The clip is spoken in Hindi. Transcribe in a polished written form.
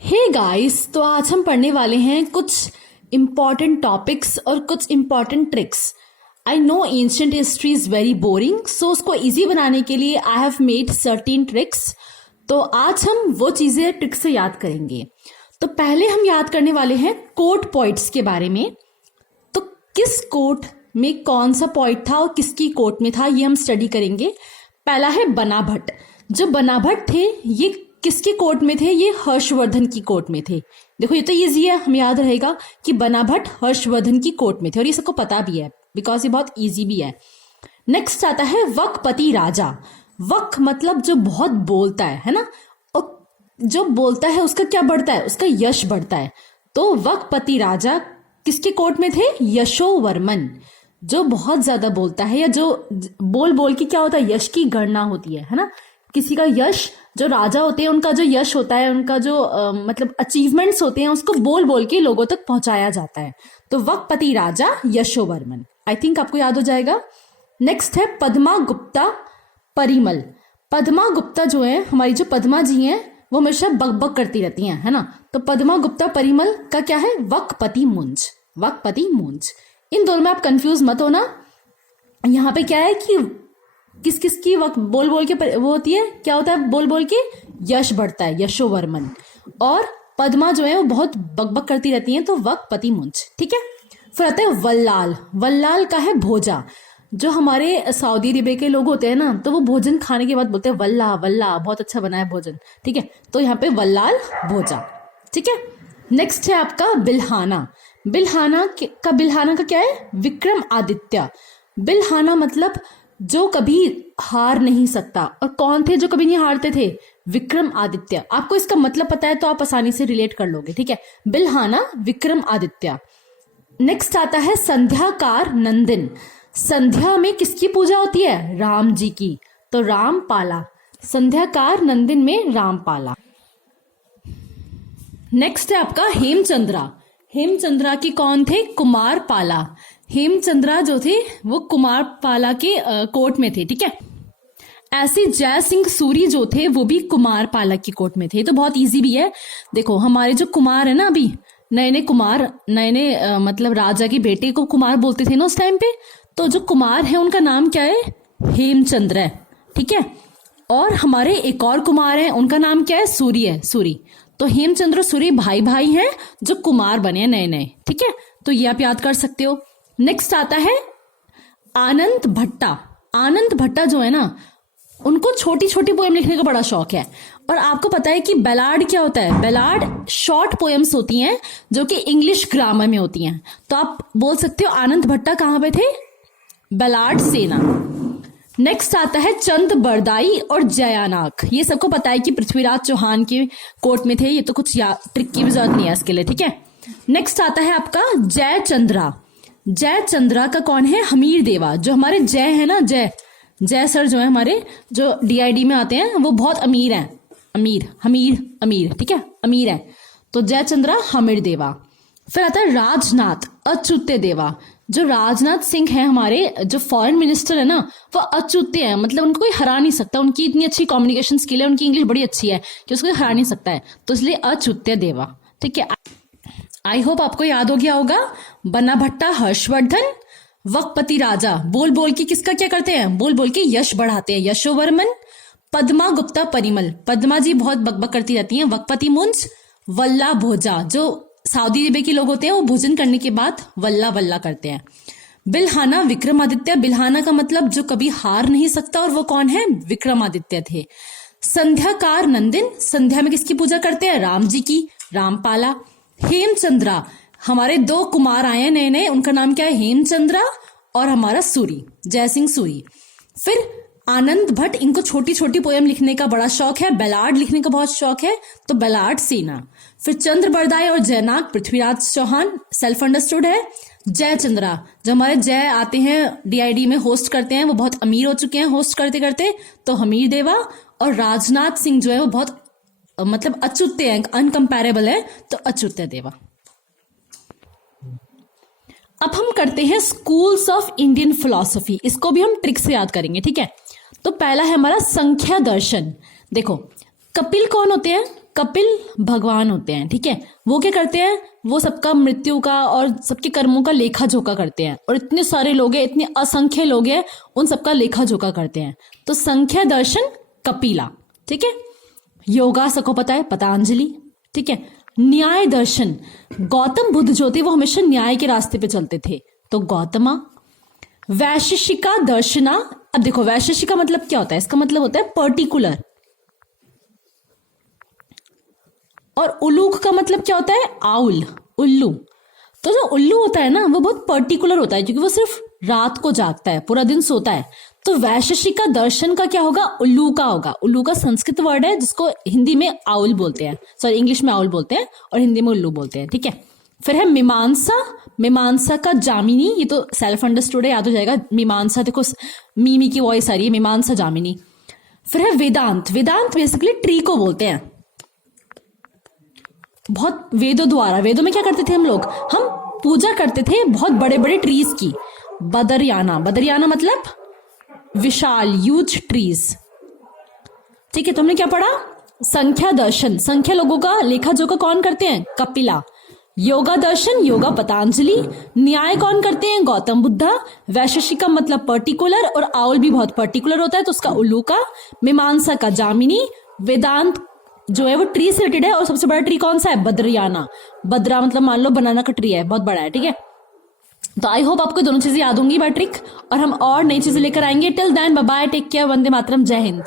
हे गाइस, तो आज हम पढ़ने वाले हैं कुछ इम्पॉर्टेंट टॉपिक्स और कुछ important tricks. I know ancient history is very boring, so उसको इजी बनाने के लिए I have made certain tricks. तो आज हम वो चीजें ट्रिक्स से याद करेंगे। तो पहले हम याद करने वाले हैं कोर्ट पॉइंट्स के बारे में। तो किस कोर्ट में कौन सा पॉइंट था और किसकी कोर्ट में था, ये हम स्टडी करेंगे। पहला है बनाभट्ट। जो बनाभट्ट थे ये किसकी कोर्ट में थे? ये हर्षवर्धन की कोर्ट में थे। देखो ये तो इजी है, हमें याद रहेगा कि बनाभट्ट हर्षवर्धन की कोर्ट में थे और ये सबको पता भी है बिकॉज ये बहुत इजी भी है। नेक्स्ट आता है वक्पति राजा। वक मतलब जो बहुत बोलता है ना, और जो बोलता है उसका क्या बढ़ता है? उसका यश बढ़ता है। तो वक्पति राजा किसके कोर्ट में थे? यशोवर्मन। जो बहुत ज्यादा बोलता है या जो बोल बोल के क्या होता है, यश की गणना होती है ना। किसी का यश, जो राजा होते हैं उनका जो यश होता है, उनका जो मतलब अचीवमेंट्स होते हैं, उसको बोल बोल के लोगों तक पहुंचाया जाता है। तो वक्पति राजा यशोवर्मन, आई थिंक आपको याद हो जाएगा। नेक्स्ट है पद्मा गुप्ता परिमल। पद्मा गुप्ता जो है, हमारी जो पद्मा जी हैं, वो हमेशा बकबक करती रहती हैं, है ना। तो पद्मा गुप्ता परिमल का क्या है? वक्पति मुंज। वक्पति मुंज। इन दोनों में आप कंफ्यूज मत होना। यहाँ पे क्या है कि किस किस की वक्त बोल बोल के वो होती है, क्या होता है? बोल बोल के यश बढ़ता है, यशोवर्मन। और पद्मा जो है वो बहुत बकबक करती रहती हैं, तो वक्पति मुंज। ठीक है। फिर आता है वल्लाल। वल्लाल का है भोजा। जो हमारे सऊदी अरेबिया के लोग होते हैं ना, तो वो भोजन खाने के बाद बोलते हैं वल्ला वल्ला, बहुत अच्छा बना है भोजन। ठीक है, तो यहाँ पे वल्लाल भोजा। ठीक है। नेक्स्ट है आपका बिल्हाना। बिल्हाना का क्या है? विक्रम आदित्य। बिल्हाना मतलब जो कभी हार नहीं सकता। और कौन थे जो कभी नहीं हारते थे? विक्रम आदित्य। आपको इसका मतलब पता है तो आप आसानी से रिलेट कर लोगे। ठीक है, बिल्हाना विक्रम आदित्य। नेक्स्ट आता है संध्याकार नंदिन। संध्या में किसकी पूजा होती है? राम जी की। तो रामपाला। संध्याकार नंदिन में रामपाला। नेक्स्ट है आपका हेमचंद्रा। हेमचंद्रा के कौन थे? कुमारपाला। हेमचंद्रा जो थे वो कुमारपाला के कोर्ट में थे। ठीक है। ऐसे जय सिंह सूरी जो थे वो भी कुमारपाला की कोर्ट में थे। तो बहुत इजी भी है। देखो हमारे जो कुमार है ना, अभी नए नए कुमार, नए मतलब राजा के बेटे को कुमार बोलते थे ना उस टाइम पे। तो जो कुमार है उनका नाम क्या है? हेमचंद्र है। ठीक है। और हमारे एक और कुमार है, उनका नाम क्या है? सूरी है, सूरी। तो हेमचंद्र सूरी भाई भाई हैं जो कुमार बने नए नए। ठीक है, तो ये आप याद कर सकते हो। नेक्स्ट आता है आनंद भट्टा। आनंद भट्टा जो है ना, उनको छोटी छोटी पोएम लिखने का बड़ा शौक है। और आपको पता है कि बैलार्ड क्या होता है? बैलार्ड शॉर्ट पोएम्स होती हैं जो कि इंग्लिश ग्रामर में होती हैं। तो आप बोल सकते हो आनंद भट्टा कहाँ पे थे? बैलार्ड सेना। नेक्स्ट आता है चंद बरदाई और जयानाक। ये सबको पता है कि पृथ्वीराज चौहान के कोर्ट में थे। ये तो कुछ ट्रिक की भी जरूरत नहीं है इसके लिए। ठीक है। नेक्स्ट आता है आपका जयचंद्रा। जयचंद्रा का कौन है? हमीर देवा। जो हमारे जय है ना, जय सर जो है हमारे, जो डीआईडी में आते हैं, वो बहुत अमीर हैं। अमीर। ठीक है, अमीर है। तो जयचंद्रा हमीर देवा। फिर आता है राजनाथ अच्युत्य देवा। जो राजनाथ सिंह है हमारे, जो फॉरेन मिनिस्टर है ना, वो अच्युत्य है। मतलब उनको कोई हरा नहीं सकता। उनकी इतनी अच्छी कम्युनिकेशन स्किल है, उनकी इंग्लिश बड़ी अच्छी है कि उसको हरा नहीं सकता है। तो इसलिए अच्युत्य देवा। ठीक है। आई होप आपको याद हो गया होगा। बनाभट्टा हर्षवर्धन, वक्पति राजा बोल बोल के किसका क्या करते हैं? बोल बोल के यश बढ़ाते हैं, यशोवर्मन। पद्मा गुप्ता परिमल, पद्मा जी बहुत बकबक करती रहती हैं। वक्पति मुंज, वल्ला भोजा, जो सऊदी अरेबिया के लोग होते हैं वो भोजन करने के बाद वल्ला वल्ला करते हैं। बिल्हाना विक्रमादित्य। बिल्हाना का मतलब जो कभी हार नहीं सकता, और वो कौन है? विक्रमादित्य थे। संध्याकार नंदिन, संध्या में किसकी पूजा करते हैं? राम जी की, रामपाला। हेमचंद्रा, हमारे दो कुमार आए हैं नए नए, उनका नाम क्या है? हेमचंद्रा और हमारा सूरी, जयसिंह सूरी। फिर आनंद भट्ट, इनको छोटी छोटी पोएम लिखने का बड़ा शौक है, बैलार्ड लिखने का बहुत शौक है, तो बैलार्ड सेना। फिर चंद्र बरदाई और जयनाक पृथ्वीराज चौहान, सेल्फ अंडरस्टूड है। जयचंद्रा, जो हमारे जय आते हैं डीआईडी में होस्ट करते हैं, वो बहुत अमीर हो चुके हैं होस्ट करते करते, तो हमीर देवा। और राजनाथ सिंह जो है वो बहुत मतलब अच्युत्य है, अनकंपेरेबल है, तो अच्युत्य देवा। अब हम करते हैं स्कूल्स ऑफ इंडियन फिलॉसफी। इसको भी हम ट्रिक से याद करेंगे। ठीक है। तो पहला है हमारा संख्या दर्शन। देखो कपिल कौन होते हैं? कपिल भगवान होते हैं, ठीक है। वो क्या करते हैं, वो सबका मृत्यु का और सबके कर्मों का लेखा जोखा करते हैं। और इतने सारे लोग हैं, इतने असंख्य लोग हैं, उन सबका लेखा जोखा करते हैं। तो संख्या दर्शन कपिला, ठीक है। योगा सबको पता है, पतंजलि, ठीक है। न्याय दर्शन, गौतम बुद्ध जो थे वो हमेशा न्याय के रास्ते पे चलते थे, तो गौतमा। वैशेषिका दर्शना, अब देखो वैशेषिका मतलब क्या होता है, इसका मतलब होता है पर्टिकुलर। और उलूक का मतलब क्या होता है, आउल, उल्लू। तो जो उल्लू होता है ना वो बहुत पर्टिकुलर होता है, क्योंकि वो सिर्फ रात को जागता है, पूरा दिन सोता है। तो वैशेषिका दर्शन का क्या होगा, उल्लू का होगा। उल्लू का संस्कृत वर्ड है जिसको हिंदी में आउल बोलते हैं, सॉरी इंग्लिश में आउल बोलते हैं और हिंदी में उल्लू बोलते हैं, ठीक है। फिर है मीमांसा, मीमांसा का जामिनी, ये तो सेल्फ अंडरस्टूड है, याद हो जाएगा। मीमांसा देखो मीमी की वॉइस आ रही है, मीमांसा जामिनी। फिर है वेदांत, वेदांत बेसिकली ट्री को बोलते हैं। बहुत वेदों द्वारा, वेदों में क्या करते थे हम लोग, हम पूजा करते थे बहुत बड़े बड़े ट्रीज की। बदरियाना, बदरियाना मतलब विशाल, ह्यूज ट्रीज, ठीक है। तुमने क्या पढ़ा, संख्या दर्शन, संख्या लोगों का लेखा जोखा कौन करते हैं, कपिला। योगा दर्शन, योगा पतंजलि। न्याय कौन करते हैं, गौतम बुद्धा। वैशेषिका मतलब पर्टिकुलर, और आउल भी बहुत पर्टिकुलर होता है तो उसका उल्लू का। मीमांसा का जामिनी। वेदांत जो है वो ट्री से रिलेटेड है, और सबसे बड़ा ट्री कौन सा है, बद्रियाना। बद्रा मतलब मान लो बनाना का ट्री है, बहुत बड़ा है, ठीक है। तो आई होप आपको दोनों चीजें याद होंगी बाय ट्रिक, और हम और नई चीजें लेकर आएंगे। Till then bye bye, take care, वंदे मातरम, जय हिंद।